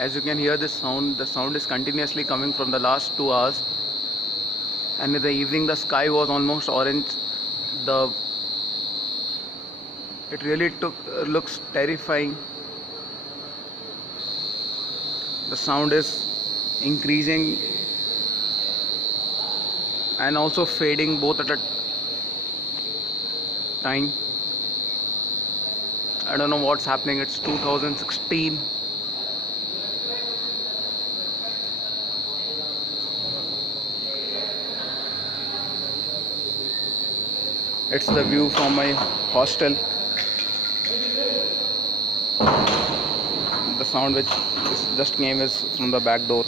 As you can hear this sound, the sound is continuously coming from the last 2 hours. And in the evening the sky was almost orange. It really looks terrifying. The sound is increasing and also fading both at a time. I don't know what's happening. It's 2016. It's the view from my hostel. The sound which just came is from the back door.